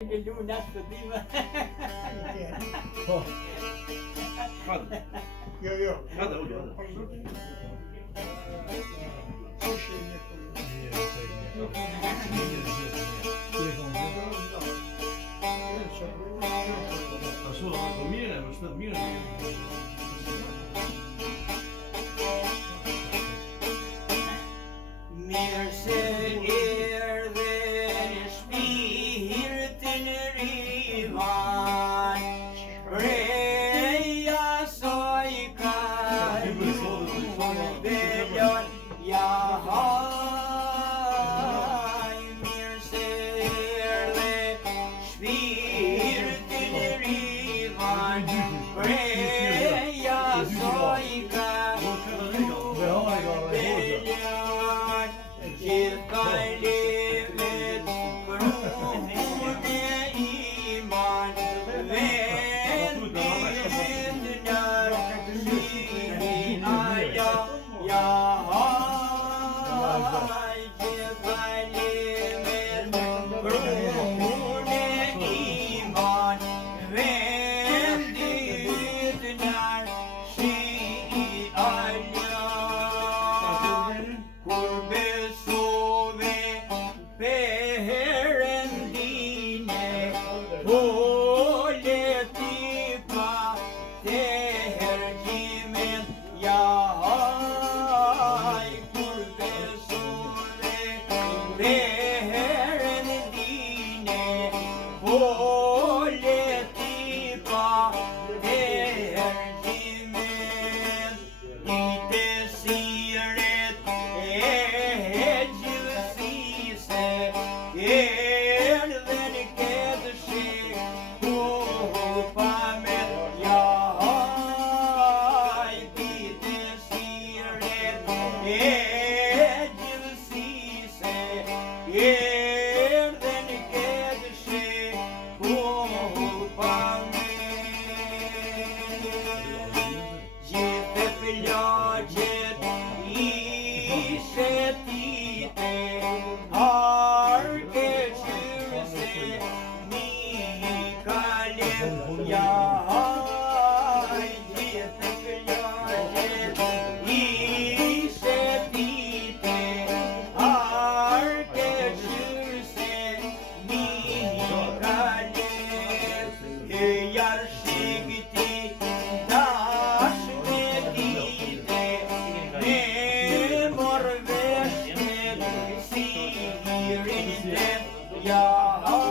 Luna sëdime. Po. Hadi. Jo. Hadi oldu. Mirë se erdhe në shpirtin rivan, shpreja soj ka belon jahaj. Mirë se erdhe shpirtin rivan, shpreja soj ka Gjithka livet prune iman Vendit nër shihin aja jahaj Gjithka livet prune iman Vendit nër shihin aja Kur besove perëndine Poleti pa të hergjimet jahaj Kur besove perëndine Poleti pa të hergjimet I të siret Erdhen këtë shikull pa me jahaj Dite siret gjithësise Erdhen këtë shikull pa me Gjithë plagjet ishe tite Arke qyrëse mi kalem jahaj Gjithë plagjet ishe tite Arke qyrëse mi kalem Hyjar shikti dash me dite Me morvesh me sirin tem jahaj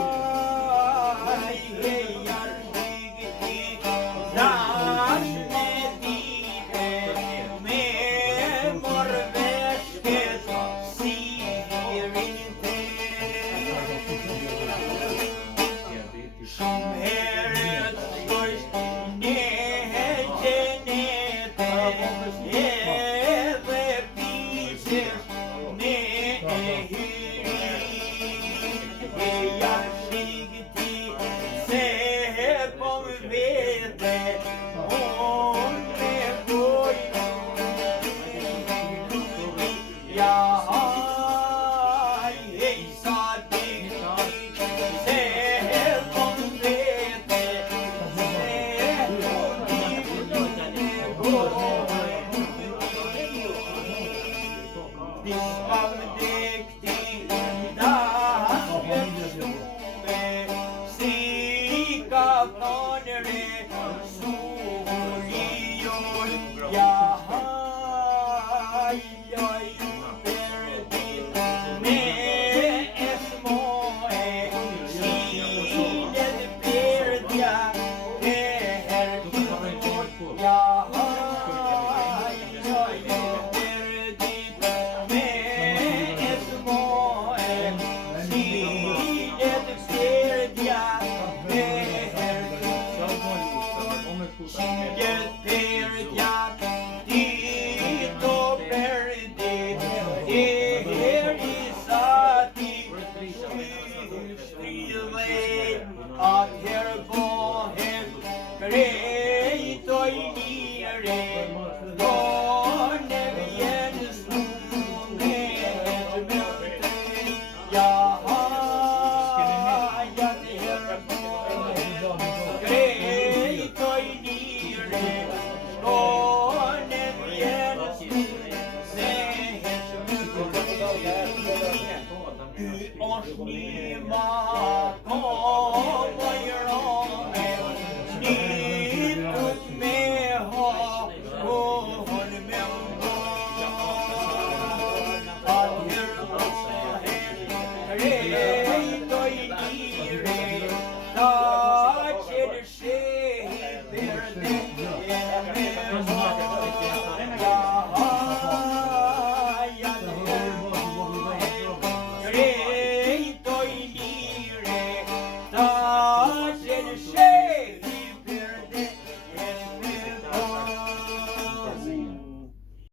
Hyjar shikti dash me dite Me morvesh me sirin tem Shumë herët shkojsh një gjenete Edhe piqesh në hyri E janë shikti se po më vete Unë me pojnë jahaj E sa dikti se po më vete Dispa më dekti dashme Si ka thonë Resullion Jahaj loj përdit Me esmoe Shinet përdja E hergjimon Jahaj loj përdit Me esmoe Shinet përdja E hergjimon Shinet përdja Dito përdit E herisati Shtrilet Atëherë bohem Krejtoj njëre Done vjen s'munet me të jahaj Atëherë Krejtoj lire, tonë vjen se heq. Ky është një makon